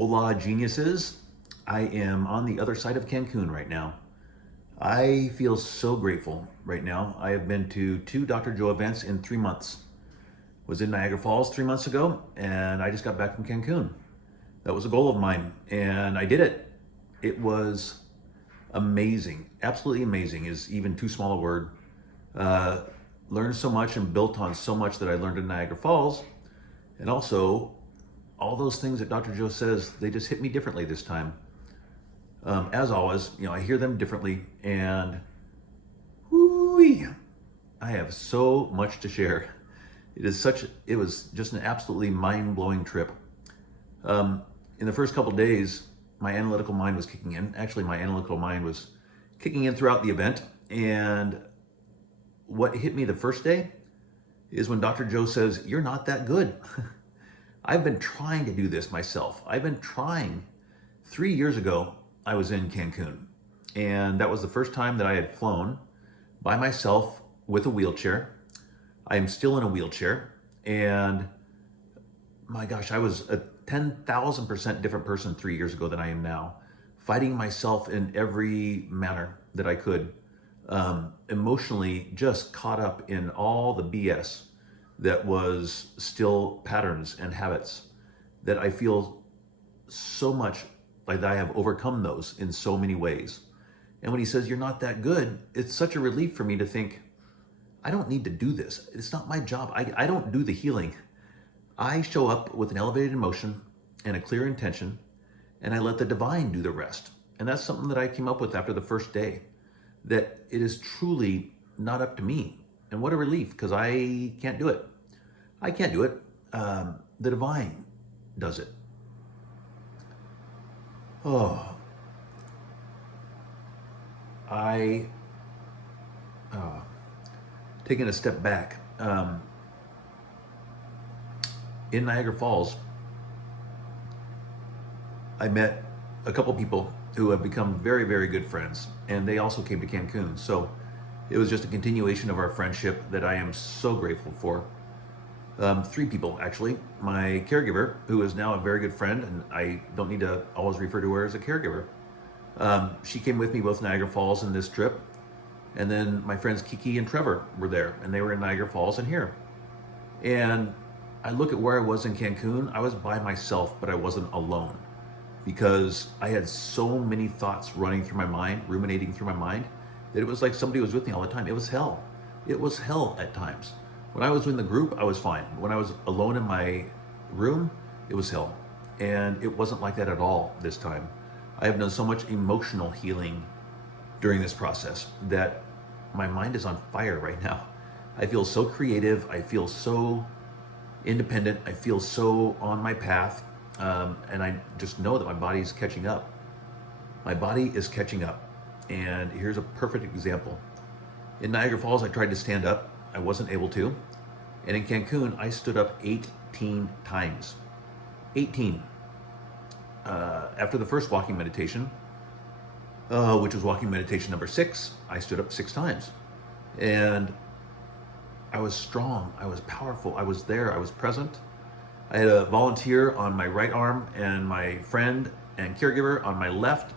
Hola, geniuses. I am on the other side of Cancun right now. I feel so grateful right now. I have been to two Dr. Joe events in 3 months. Was in Niagara Falls 3 months ago, and I just got back from Cancun. That was a goal of mine, and I did it. It was amazing. Absolutely amazing is even too small a word. Uh, Learned so much and built on so much that I learned in Niagara Falls. And also, all those things that Dr. Joe says, they just hit me differently this time. As always, I hear them differently, and whoo, I have so much to share. It was just an absolutely mind-blowing trip. In the first couple days, my analytical mind was kicking in. Actually, my analytical mind was kicking in throughout the event. And what hit me the first day is when Dr. Joe says, "You're not that good." I've been trying to do this myself. I've been trying. 3 years ago, I was in Cancun, and that was the first time that I had flown by myself with a wheelchair. I am still in a wheelchair, and my gosh, I was a 10,000% different person 3 years ago than I am now, fighting myself in every manner that I could, emotionally just caught up in all the BS that was still patterns and habits that I feel so much like I have overcome those in so many ways. And when he says, "You're not that good," it's such a relief for me to think, I don't need to do this. It's not my job. I don't do the healing. I show up with an elevated emotion and a clear intention, and I let the divine do the rest. And that's something that I came up with after the first day, that it is truly not up to me. And what a relief, because I can't do it. I can't do it. The divine does it. Oh, taking a step back, in Niagara Falls, I met a couple people who have become very, very good friends, and they also came to Cancun. So it was just a continuation of our friendship that I am so grateful for. Three people, actually. My caregiver, who is now a very good friend, and I don't need to always refer to her as a caregiver. She came with me both Niagara Falls and this trip. And then my friends Kiki and Trevor were there, and they were in Niagara Falls and here. And I look at where I was in Cancun. I was by myself, but I wasn't alone, because I had so many thoughts running through my mind, ruminating through my mind, that it was like somebody was with me all the time. It was hell. It was hell at times. When I was in the group, I was fine. When I was alone in my room, it was hell. And it wasn't like that at all this time. I have done so much emotional healing during this process that my mind is on fire right now. I feel so creative. I feel so independent. I feel so on my path. And I just know that my body is catching up. My body is catching up. And here's a perfect example. In Niagara Falls, I tried to stand up. I wasn't able to. And in Cancun, I stood up 18 times. 18. After the first walking meditation, which was walking meditation number 6, I stood up 6 times. And I was strong. I was powerful. I was there. I was present. I had a volunteer on my right arm and my friend and caregiver on my left.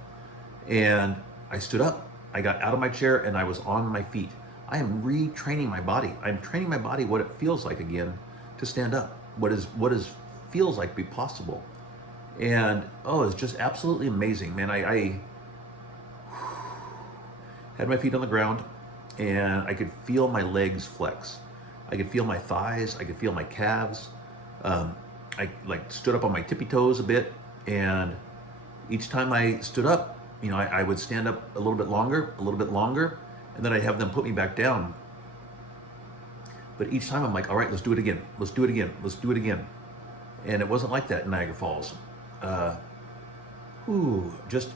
And I stood up. I got out of my chair and I was on my feet. I am retraining my body. I'm training my body what it feels like again to stand up. What feels like be possible. And it's just absolutely amazing, man. I had my feet on the ground and I could feel my legs flex. I could feel my thighs. I could feel my calves. I stood up on my tippy toes a bit, and each time I stood up, I would stand up a little bit longer, and then I'd have them put me back down. But each time I'm like, all right, let's do it again. Let's do it again. Let's do it again. And it wasn't like that in Niagara Falls. Just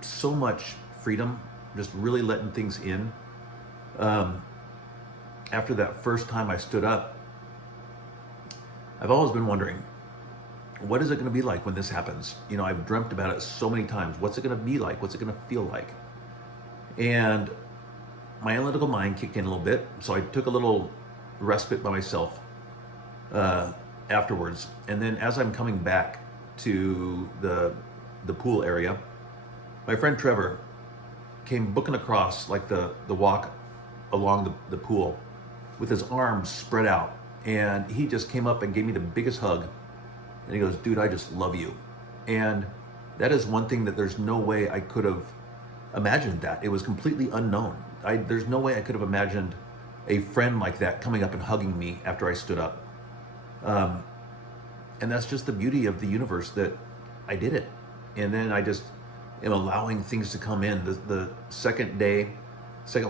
so much freedom, just really letting things in. After that first time I stood up, I've always been wondering, what is it going to be like when this happens? I've dreamt about it so many times. What's it going to be like? What's it going to feel like? And my analytical mind kicked in a little bit, so I took a little respite by myself afterwards. And then as I'm coming back, to the pool area, my friend Trevor came booking across like the walk along the pool with his arms spread out. And he just came up and gave me the biggest hug. And he goes, dude, I just love you. And that is one thing that there's no way I could have imagined that. It was completely unknown. There's no way I could have imagined a friend like that coming up and hugging me after I stood up. And that's just the beauty of the universe, that I did it. And then I just am allowing things to come in. The second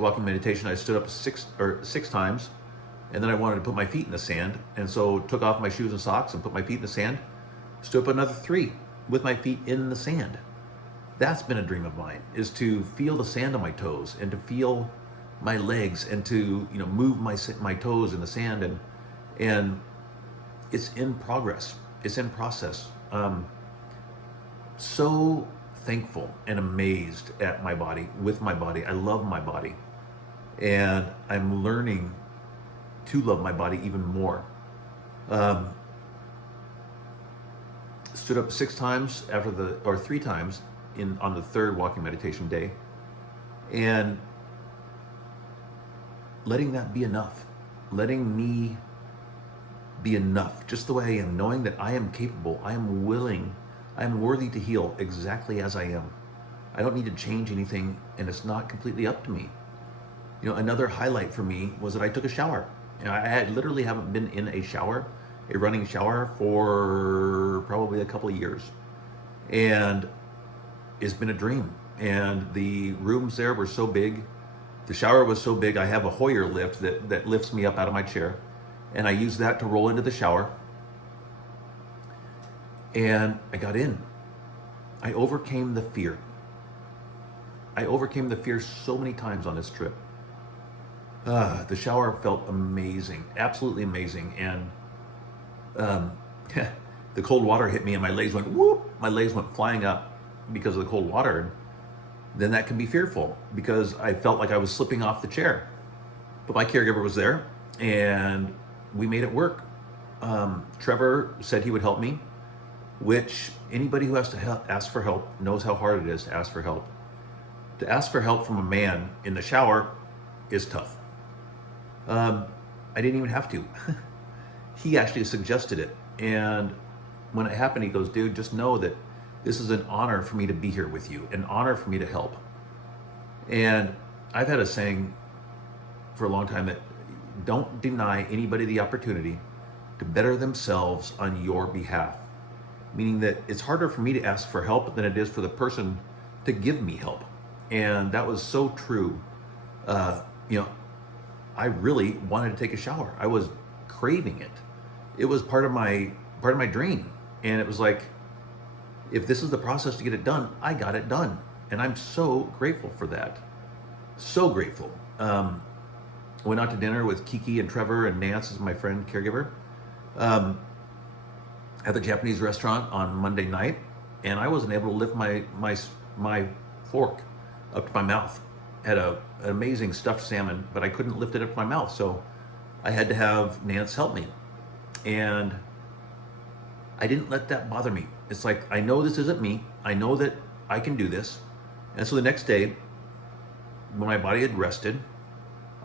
walking meditation, I stood up six times, and then I wanted to put my feet in the sand. And so took off my shoes and socks and put my feet in the sand, stood up another 3 with my feet in the sand. That's been a dream of mine, is to feel the sand on my toes and to feel my legs and to, move my toes in the sand, and it's in progress. It's in process. So thankful and amazed at my body, with my body. I love my body, and I'm learning to love my body even more. Stood up 6 times or 3 times on the 3rd walking meditation day, and letting that be enough, letting me be enough, just the way I am, knowing that I am capable, I am willing, I am worthy to heal exactly as I am. I don't need to change anything, and it's not completely up to me. Another highlight for me was that I took a shower. I literally haven't been in a running shower, for probably a couple of years. And it's been a dream. And the rooms there were so big. The shower was so big, I have a Hoyer lift that lifts me up out of my chair. And I use that to roll into the shower. And I got in. I overcame the fear. I overcame the fear so many times on this trip. The shower felt amazing, absolutely amazing. And the cold water hit me and my legs went whoop. My legs went flying up because of the cold water. And then that can be fearful, because I felt like I was slipping off the chair. But my caregiver was there, and we made it work. Trevor said he would help me, which anybody who has to ask for help knows how hard it is to ask for help. To ask for help from a man in the shower is tough. I didn't even have to. He actually suggested it. And when it happened, he goes, dude, just know that this is an honor for me to be here with you, an honor for me to help. And I've had a saying for a long time that don't deny anybody the opportunity to better themselves on your behalf. Meaning that it's harder for me to ask for help than it is for the person to give me help. And that was so true. I really wanted to take a shower. I was craving it. It was part of my dream. And it was like, if this is the process to get it done, I got it done. And I'm so grateful for that. So grateful. Went out to dinner with Kiki and Trevor, and Nance is my friend, caregiver, at the Japanese restaurant on Monday night. And I wasn't able to lift my fork up to my mouth. Had an amazing stuffed salmon, but I couldn't lift it up to my mouth. So I had to have Nance help me. And I didn't let that bother me. It's like, I know this isn't me. I know that I can do this. And so the next day, when my body had rested,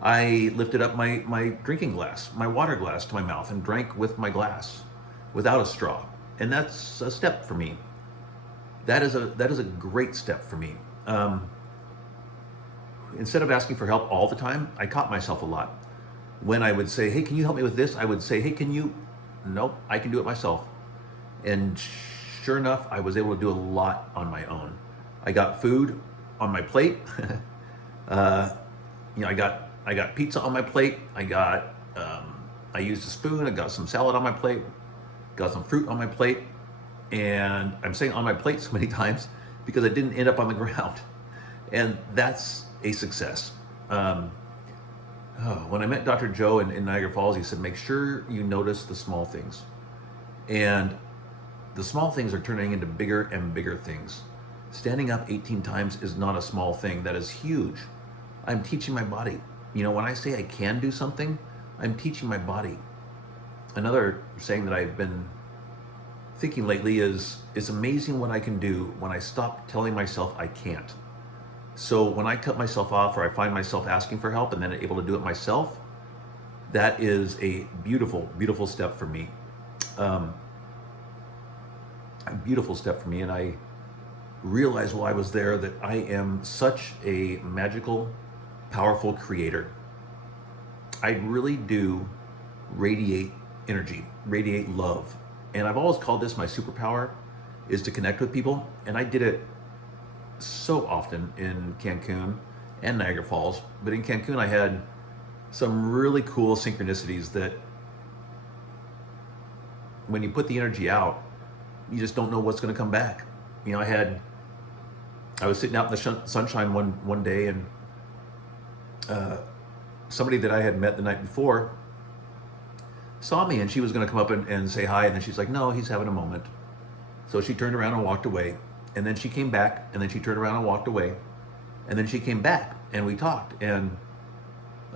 I lifted up my drinking glass, my water glass, to my mouth and drank with my glass without a straw. And that's a step for me. That is a great step for me. Instead of asking for help all the time, I caught myself a lot. When I would say, hey, can you help me with this? I would say, hey, nope, I can do it myself. And sure enough, I was able to do a lot on my own. I got food on my plate. I got pizza on my plate. I used a spoon. I got some salad on my plate. Got some fruit on my plate. And I'm saying on my plate so many times because I didn't end up on the ground. And that's a success. When I met Dr. Joe in Niagara Falls, he said, make sure you notice the small things. And the small things are turning into bigger and bigger things. Standing up 18 times is not a small thing. That is huge. I'm teaching my body. When I say I can do something, I'm teaching my body. Another saying that I've been thinking lately is it's amazing what I can do when I stop telling myself I can't. So when I cut myself off or I find myself asking for help and then able to do it myself, that is a beautiful, beautiful step for me. Um, a beautiful step for me. And I realized while I was there that I am such a magical, powerful creator. I really do radiate energy, radiate love. And I've always called this my superpower, is to connect with people. And I did it so often in Cancun and Niagara Falls. But in Cancun, I had some really cool synchronicities that when you put the energy out, you just don't know what's going to come back. You know, I was sitting out in the sunshine one day, and somebody that I had met the night before saw me, and she was going to come up and say hi, and then she's like, no, he's having a moment. So she turned around and walked away, and then she came back, and then she turned around and walked away, and then she came back, and we talked, and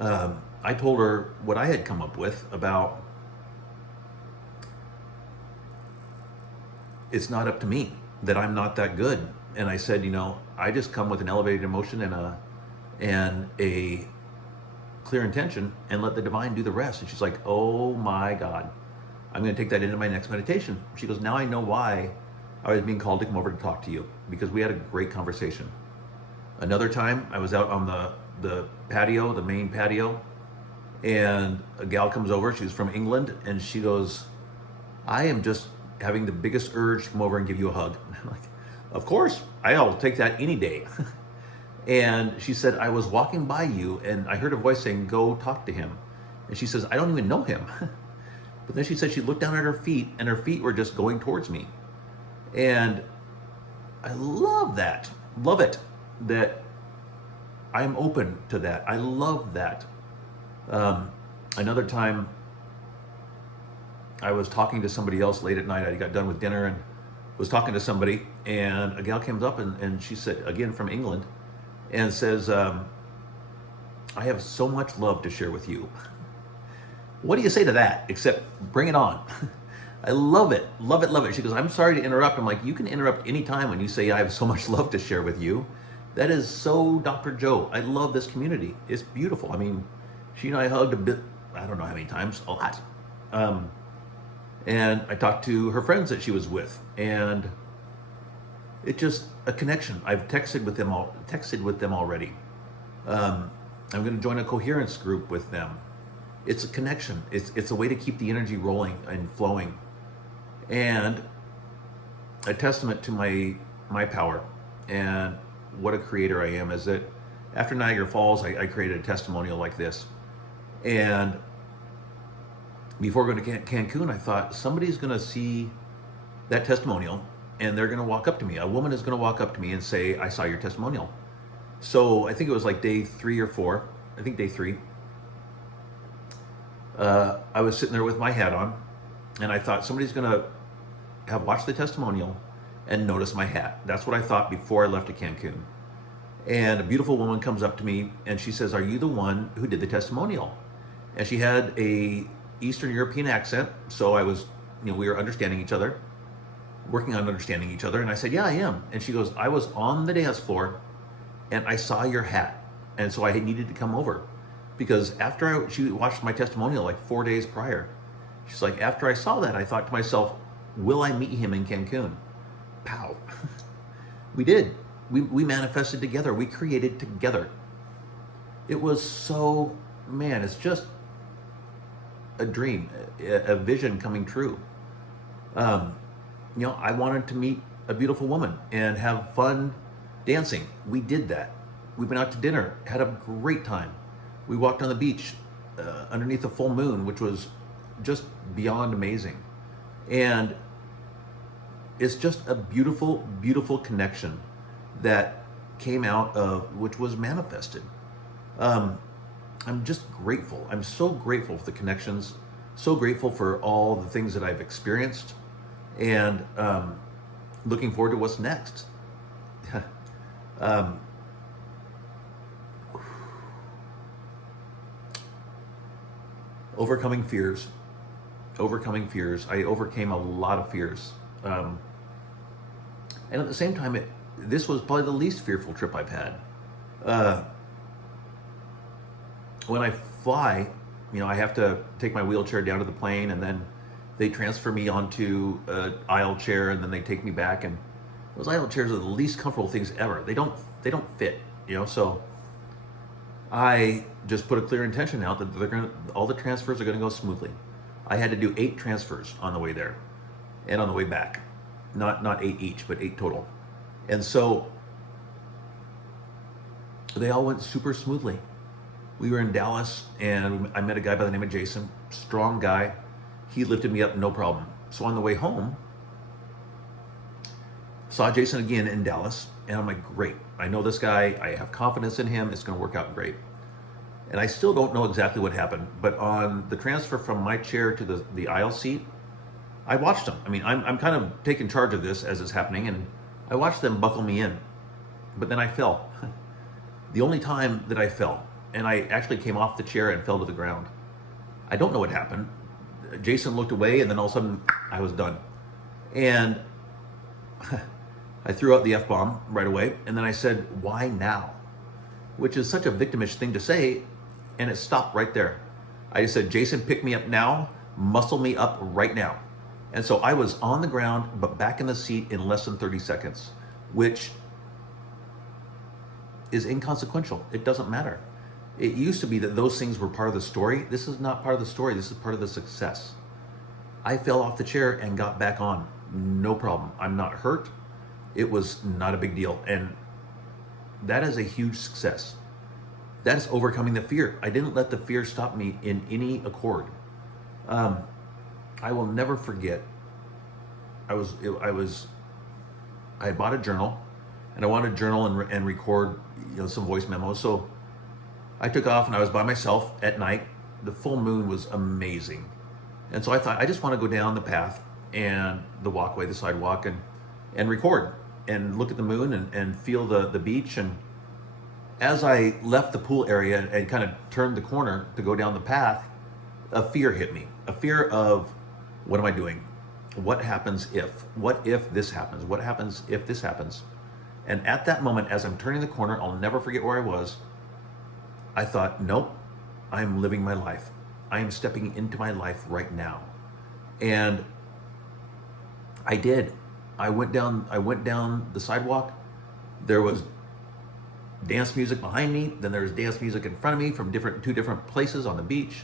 I told her what I had come up with about it's not up to me, that I'm not that good. And I said, you know, I just come with an elevated emotion and a clear intention, and let the divine do the rest. And she's like, oh my God, I'm going to take that into my next meditation. She goes, now I know why I was being called to come over to talk to you, because we had a great conversation. Another time I was out on the patio, the main patio, and a gal comes over. She's from England, and she goes, I am just having the biggest urge to come over and give you a hug. And I'm like, of course, I'll take that any day. And she said, I was walking by you and I heard a voice saying, go talk to him. And she says, I don't even know him. But then she said she looked down at her feet, and her feet were just going towards me. And I love that, love it, that I'm open to that. I love that. Another time I was talking to somebody else late at night. I got done with dinner and was talking to somebody, and a gal comes up and she said, again from England, and says, I have so much love to share with you. What do you say to that? Except bring it on. I love it, love it, love it. She goes, I'm sorry to interrupt. I'm like, you can interrupt anytime when you say I have so much love to share with you. That is so Dr. Joe. I love this community. It's beautiful. I mean, she and I hugged a bit, I don't know how many times, a lot. And I talked to her friends that she was with, and it just a connection. I've texted with them already. I'm going to join a coherence group with them. It's a connection. It's a way to keep the energy rolling and flowing, and a testament to my power and what a creator I am is that after Niagara Falls, I created a testimonial like this, and before going to Cancun, I thought somebody's going to see that testimonial and they're going to walk up to me. A woman is going to walk up to me and say, I saw your testimonial. So I think it was like day 3 or 4. I think day 3. I was sitting there with my hat on, and I thought somebody's going to have watched the testimonial and notice my hat. That's what I thought before I left to Cancun. And a beautiful woman comes up to me and she says, are you the one who did the testimonial? And she had a Eastern European accent, so I was, we were understanding each other, working on understanding each other, and I said, yeah, I am. And she goes, I was on the dance floor, and I saw your hat, and so I needed to come over, because after she watched my testimonial like 4 days prior, she's like, after I saw that, I thought to myself, will I meet him in Cancun? Pow. We did. We manifested together. We created together. It was so, man, it's just a dream, a vision coming true. I wanted to meet a beautiful woman and have fun dancing. We did that. We went out to dinner, had a great time. We walked on the beach underneath the full moon, which was just beyond amazing. And it's just a beautiful, beautiful connection that came out of, which was manifested. I'm just grateful. I'm so grateful for the connections, so grateful for all the things that I've experienced, and looking forward to what's next. Overcoming fears. I overcame a lot of fears. And at the same time, this was probably the least fearful trip I've had. Uh, when I fly, I have to take my wheelchair down to the plane, and then they transfer me onto an aisle chair, and then they take me back. And those aisle chairs are the least comfortable things ever. They don't fit, So I just put a clear intention out that all the transfers are going to go smoothly. I had to do 8 transfers on the way there, and on the way back, not 8 each, but 8 total. And so they all went super smoothly. We were in Dallas, and I met a guy by the name of Jason, strong guy. He lifted me up, no problem. So on the way home, saw Jason again in Dallas, and I'm like, great. I know this guy. I have confidence in him. It's going to work out great. And I still don't know exactly what happened, but on the transfer from my chair to the aisle seat, I watched them. I'm kind of taking charge of this as it's happening, and I watched them buckle me in. But then I fell. The only time that I fell, and I actually came off the chair and fell to the ground. I don't know what happened. Jason looked away, and then all of a sudden, I was done. And I threw out the F-bomb right away, and then I said, why now? Which is such a victimish thing to say, and it stopped right there. I just said, Jason, pick me up now, muscle me up right now. And so I was on the ground, but back in the seat in less than 30 seconds, which is inconsequential. It doesn't matter. It used to be that those things were part of the story. This is not part of the story. This is part of the success. I fell off the chair and got back on. No problem. I'm not hurt. It was not a big deal. And that is a huge success. That is overcoming the fear. I didn't let the fear stop me in any accord. I will never forget. I bought a journal, and I wanted to journal and record, some voice memos. So I took off, and I was by myself at night. The full moon was amazing, and so I thought I just want to go down the path and the walkway, the sidewalk, and record and look at the moon and feel the beach. And as I left the pool area and kind of turned the corner to go down the path, a fear hit me. A fear of, what am I doing? What happens if? What if this happens? What happens if this happens? And at that moment, as I'm turning the corner, I'll never forget where I was. I thought, nope, I'm living my life. I am stepping into my life right now. And I did. I went down the sidewalk. There was dance music behind me. Then there was dance music in front of me from two different places on the beach.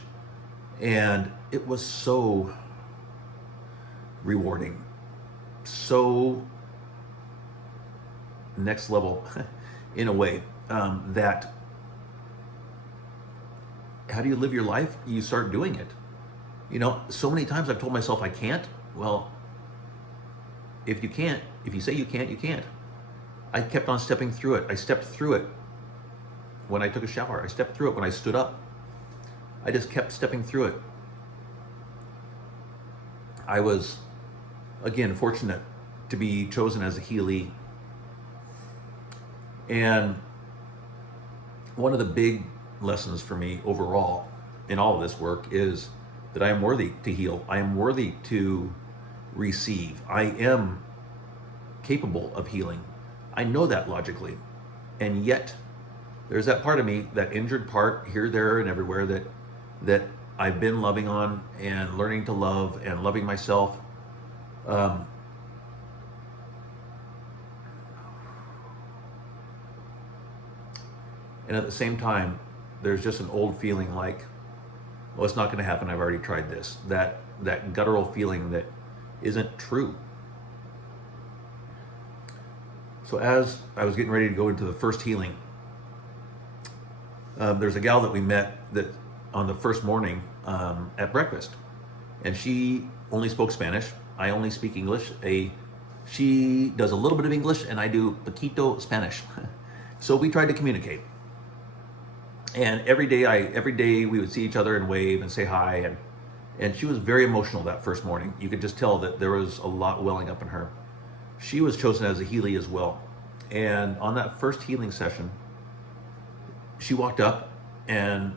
And it was so rewarding, so next level in a way, that how do you live your life? You start doing it. So many times I've told myself I can't. Well, if you say you can't, you can't. I kept on stepping through it. I stepped through it when I took a shower. I stepped through it when I stood up. I just kept stepping through it. I was, again, fortunate to be chosen as a Healee. And one of the big lessons for me overall in all of this work is that I am worthy to heal. I am worthy to receive. I am capable of healing. I know that logically. And yet, there's that part of me, that injured part here, there, and everywhere that I've been loving on and learning to love and loving myself. And at the same time, there's just an old feeling like, well, it's not going to happen. I've already tried this. That guttural feeling that isn't true. So as I was getting ready to go into the first healing, there's a gal that we met that on the first morning at breakfast, and she only spoke Spanish. I only speak English. She does a little bit of English, and I do poquito Spanish. So we tried to communicate. And every day we would see each other and wave and say hi, and she was very emotional that first morning. You could just tell that there was a lot welling up in her. She was chosen as a Healee as well. And on that first healing session, she walked up, and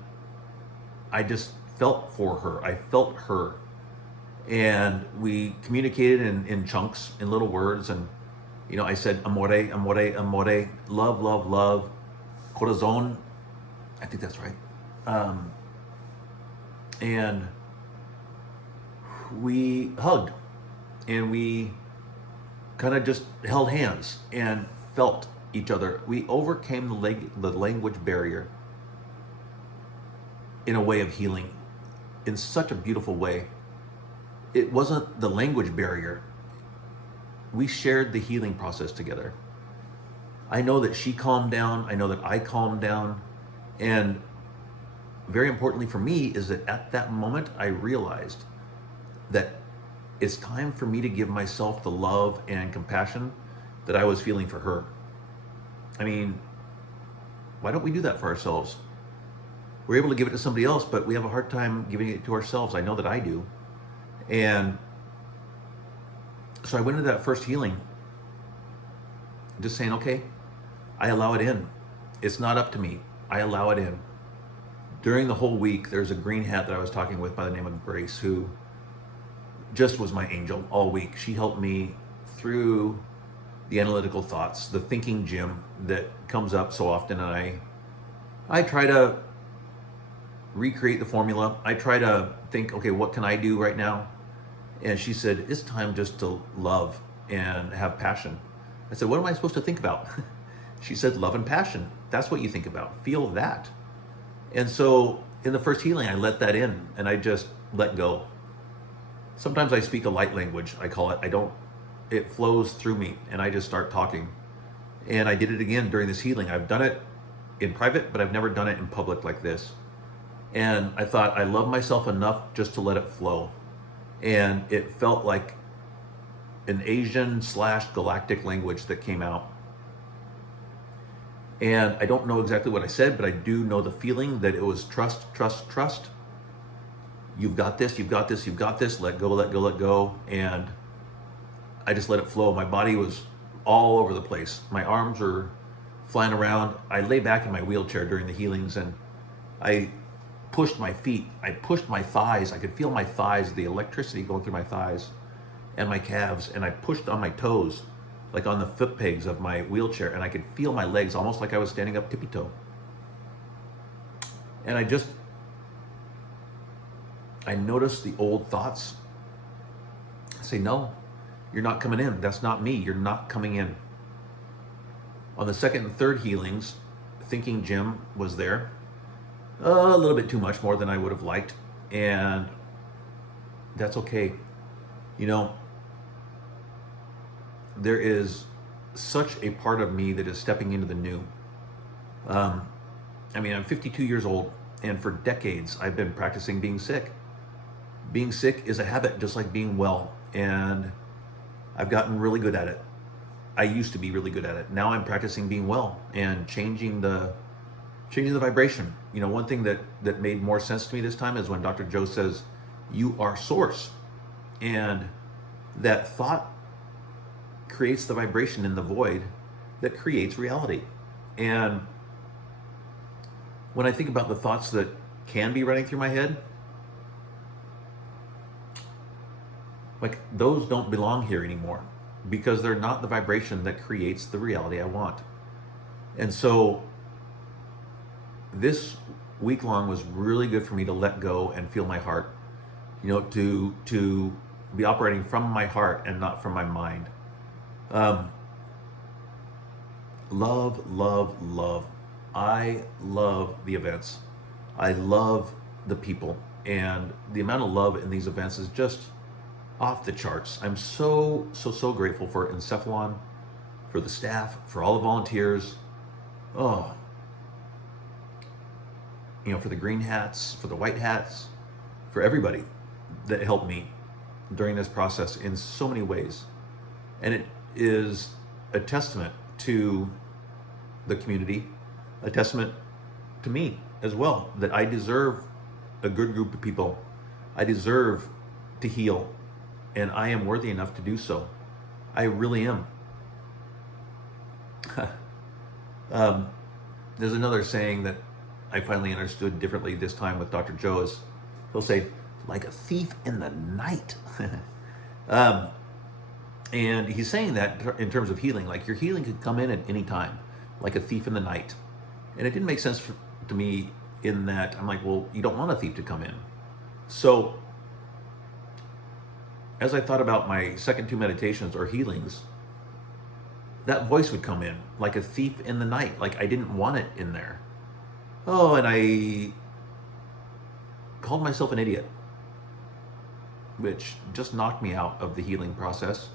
I just felt for her. I felt her. And we communicated in chunks, in little words. And, I said, amore, amore, amore, love, love, love, corazon. I think that's right. And we hugged and we kind of just held hands and felt each other. We overcame the language barrier in a way of healing in such a beautiful way. It wasn't the language barrier. We shared the healing process together. I know that she calmed down. I know that I calmed down. And very importantly for me is that at that moment, I realized that it's time for me to give myself the love and compassion that I was feeling for her. I mean, why don't we do that for ourselves? We're able to give it to somebody else, but we have a hard time giving it to ourselves. I know that I do. And so I went into that first healing just saying, okay, I allow it in. It's not up to me. I allow it in. During the whole week, there's a green hat that I was talking with by the name of Grace, who just was my angel all week. She helped me through the analytical thoughts, the thinking gym that comes up so often. And I try to recreate the formula. I try to think, okay, what can I do right now? And she said, it's time just to love and have passion. I said, what am I supposed to think about? She said, love and passion. That's what you think about. Feel that. And so in the first healing, I let that in and I just let go. Sometimes I speak a light language, I call it. It flows through me and I just start talking. And I did it again during this healing. I've done it in private, but I've never done it in public like this. And I thought, I love myself enough just to let it flow. And it felt like an Asian/galactic language that came out. And I don't know exactly what I said, but I do know the feeling that it was trust, trust, trust. You've got this, you've got this, you've got this. Let go, let go, let go. And I just let it flow. My body was all over the place. My arms were flying around. I lay back in my wheelchair during the healings and I pushed my feet. I pushed my thighs. I could feel my thighs, the electricity going through my thighs and my calves. And I pushed on my toes, like on the foot pegs of my wheelchair. And I could feel my legs almost like I was standing up tippy-toe. And I noticed the old thoughts. I say, no, you're not coming in. That's not me. You're not coming in. On the second and third healings, thinking Jim was there. A little bit too much, more than I would have liked. And that's okay. There is such a part of me that is stepping into the new. I'm 52 years old, and for decades I've been practicing being sick. Being sick is a habit, just like being well, and I've gotten really good at it. I used to be really good at it. Now I'm practicing being well and changing the vibration. One thing that made more sense to me this time is when Dr. Joe says, you are source. And that thought creates the vibration in the void that creates reality. And when I think about the thoughts that can be running through my head, like those don't belong here anymore because they're not the vibration that creates the reality I want. And so this week long was really good for me to let go and feel my heart, to be operating from my heart and not from my mind. Love, love, love. I love the events. I love the people. And the amount of love in these events is just off the charts. I'm so grateful for Encephalon, for the staff, for all the volunteers. For the green hats, for the white hats, for everybody that helped me during this process in so many ways. And it is a testament to the community, a testament to me as well, that I deserve a good group of people. I deserve to heal, and I am worthy enough to do so. I really am. There's another saying that I finally understood differently this time with Dr. Joe is, he'll say, like a thief in the night. um, and he's saying that in terms of healing, like your healing could come in at any time, like a thief in the night. And it didn't make sense to me in that I'm like, well, you don't want a thief to come in. So as I thought about my second two meditations or healings, that voice would come in like a thief in the night, like I didn't want it in there. Oh, and I called myself an idiot, which just knocked me out of the healing process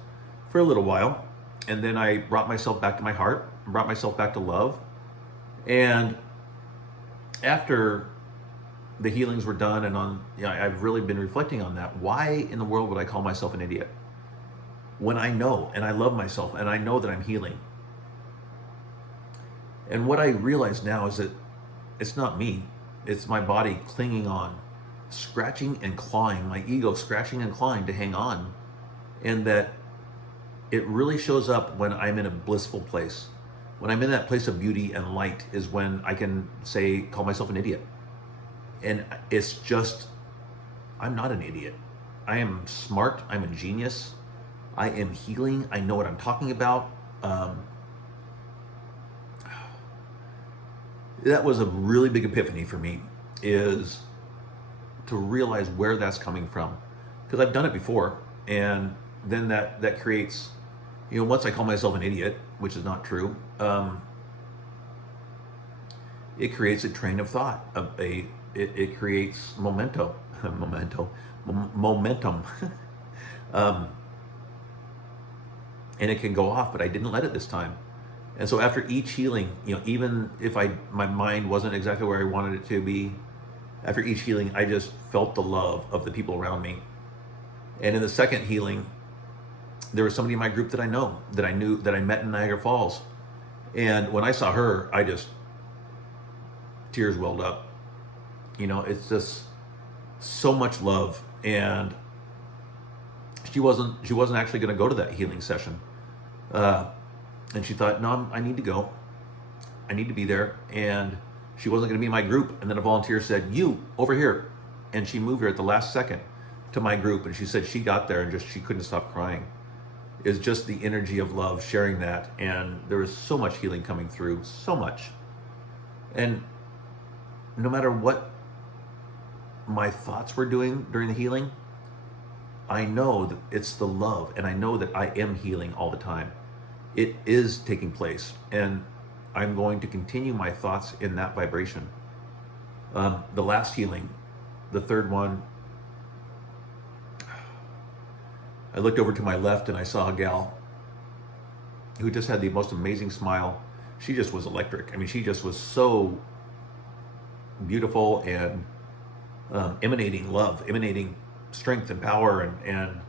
for a little while. And then I brought myself back to my heart, brought myself back to love. And after the healings were done and I've really been reflecting on that. Why in the world would I call myself an idiot? When I know and I love myself and I know that I'm healing. And what I realize now is that it's not me. It's my body clinging on, scratching and clawing, my ego scratching and clawing to hang on. And that it really shows up when I'm in a blissful place. When I'm in that place of beauty and light is when I can call myself an idiot. And it's just, I'm not an idiot. I am smart. I'm a genius. I am healing. I know what I'm talking about. That was a really big epiphany for me, is to realize where that's coming from. Because I've done it before. And then that creates, once I call myself an idiot, which is not true, it creates a train of thought, it creates momentum. And it can go off, but I didn't let it this time. And so after each healing, even if my mind wasn't exactly where I wanted it to be, after each healing, I just felt the love of the people around me. And in the second healing, there was somebody in my group that I met in Niagara Falls. And when I saw her, tears welled up. It's just so much love. And she wasn't actually going to go to that healing session. And she thought, no, I need to go. I need to be there. And she wasn't going to be in my group. And then a volunteer said, you, over here. And she moved her at the last second to my group. And she said she got there and she couldn't stop crying. It's just the energy of love, sharing that. And there was so much healing coming through, so much. And no matter what my thoughts were doing during the healing, I know that it's the love, and I know that I am healing all the time. It is taking place, and I'm going to continue my thoughts in that vibration. The last healing, the third one, I looked over to my left and I saw a gal who just had the most amazing smile. She just was electric. I mean, she just was so beautiful and emanating love, emanating strength and power. And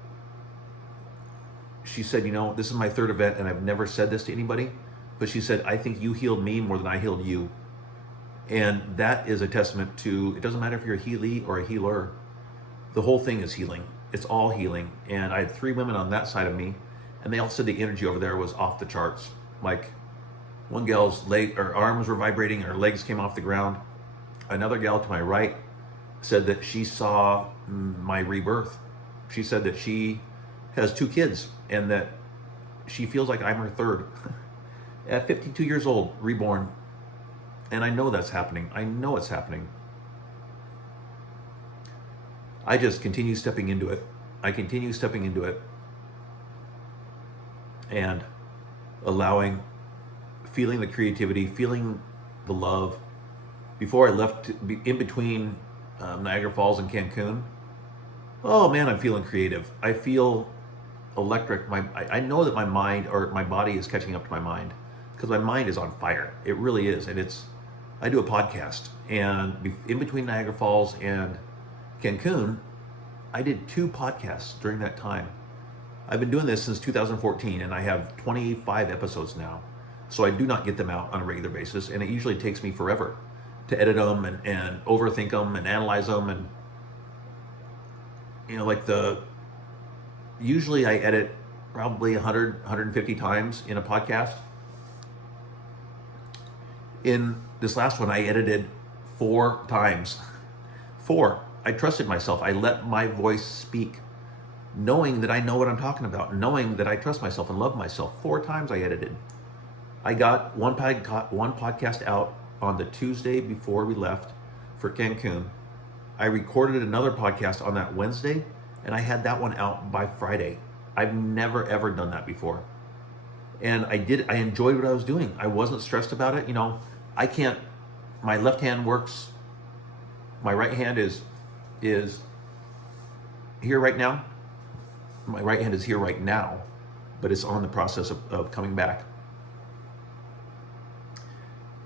she said, this is my third event and I've never said this to anybody, but she said, I think you healed me more than I healed you. And that is a testament to, it doesn't matter if you're a Healee or a healer, the whole thing is healing. It's all healing. And I had 3 women on that side of me, and they all said the energy over there was off the charts. Like one gal's arms were vibrating, her legs came off the ground. Another gal to my right said that she saw my rebirth. She said that she has 2 kids and that she feels like I'm her third. At 52 years old, reborn. And I know that's happening. I know it's happening. I just continue stepping into it. I continue stepping into it and feeling the creativity, feeling the love. Before I left, in between Niagara Falls and Cancun, oh man, I'm feeling creative. I feel electric. I know that my mind or my body is catching up to my mind, because my mind is on fire. It really is. And I do a podcast, and in between Niagara Falls and Cancun, I did 2 podcasts during that time. I've been doing this since 2014, and I have 25 episodes now. So I do not get them out on a regular basis, and it usually takes me forever to edit them and overthink them and analyze them. And usually I edit probably 100, 150 times in a podcast. In this last one, I edited 4 times. 4. I trusted myself. I let my voice speak, knowing that I know what I'm talking about, knowing that I trust myself and love myself. 4 times I edited. I got one podcast out on the Tuesday before we left for Cancun. I recorded another podcast on that Wednesday, and I had that one out by Friday. I've never ever done that before. And I enjoyed what I was doing. I wasn't stressed about it. I can't, my left hand works, my right hand is here right now. My right hand is here right now, but it's on the process of coming back.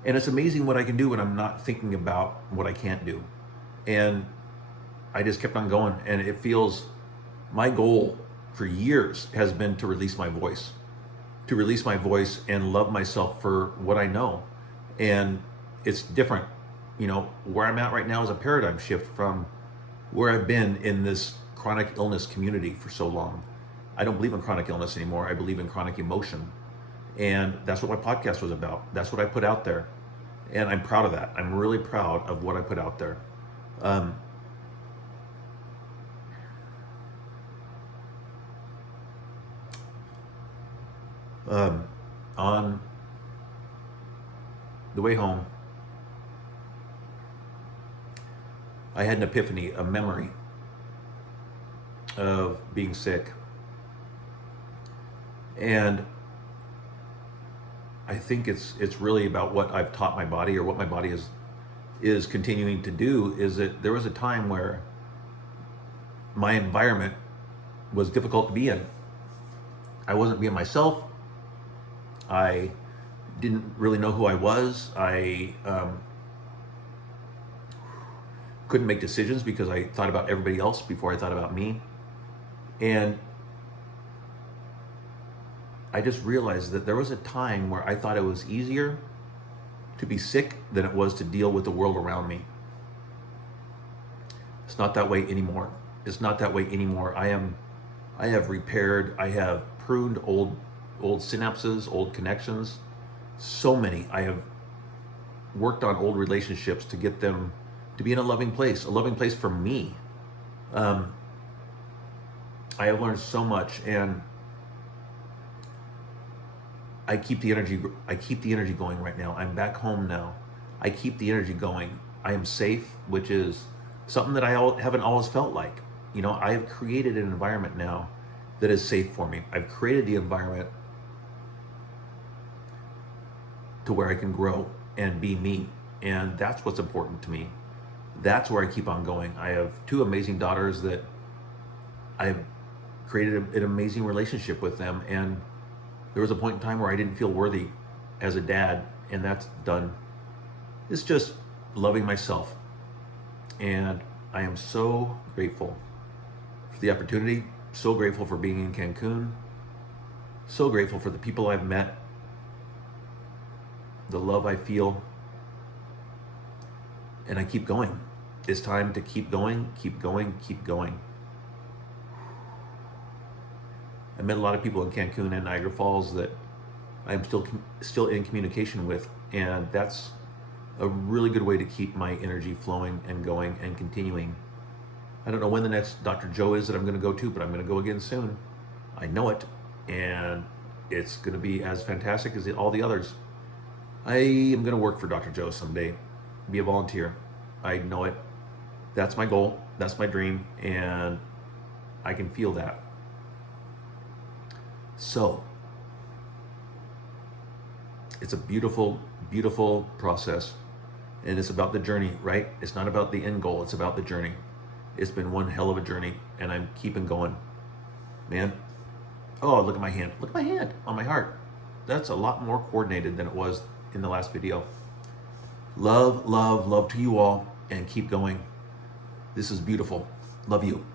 And it's amazing what I can do when I'm not thinking about what I can't do. And I just kept on going, and it feels, my goal for years has been to release my voice and love myself for what I know. And it's different. Where I'm at right now is a paradigm shift from where I've been in this chronic illness community for so long. I don't believe in chronic illness anymore. I believe in chronic emotion. And that's what my podcast was about. That's what I put out there. And I'm proud of that. I'm really proud of what I put out there. On the way home, I had an epiphany, a memory of being sick. And I think it's really about what I've taught my body, or what my body is continuing to do. Is that there was a time where my environment was difficult to be in. I wasn't being myself. I didn't really know who I was. I couldn't make decisions because I thought about everybody else before I thought about me. And I just realized that there was a time where I thought it was easier to be sick than it was to deal with the world around me. It's not that way anymore. It's not that way anymore. I have repaired, I have pruned old synapses, old connections. So many. I have worked on old relationships to get them to be in a loving place for me. I have learned so much, and I keep the energy going right now. I'm back home now. I keep the energy going. I am safe, which is something that I haven't always felt like. I have created an environment now that is safe for me. I've created the environment to where I can grow and be me. And that's what's important to me. That's where I keep on going. I have 2 amazing daughters that I've created an amazing relationship with them. And there was a point in time where I didn't feel worthy as a dad, and that's done. It's just loving myself. And I am so grateful for the opportunity, so grateful for being in Cancun, so grateful for the people I've met, the love I feel, and I keep going. It's time to keep going, keep going, keep going. I met a lot of people in Cancun and Niagara Falls that I'm still in communication with, and that's a really good way to keep my energy flowing and going and continuing. I don't know when the next Dr. Joe is that I'm going to go to, but I'm going to go again soon. I know it, and it's going to be as fantastic as all the others. I am going to work for Dr. Joe someday, be a volunteer. I know it. That's my goal. That's my dream, and I can feel that. So, it's a beautiful, beautiful process, and it's about the journey, right? It's not about the end goal. It's about the journey. It's been one hell of a journey, and I'm keeping going, man. Oh, look at my hand. Look at my hand on my heart. That's a lot more coordinated than it was in the last video. Love, love, love to you all, and keep going. This is beautiful. Love you.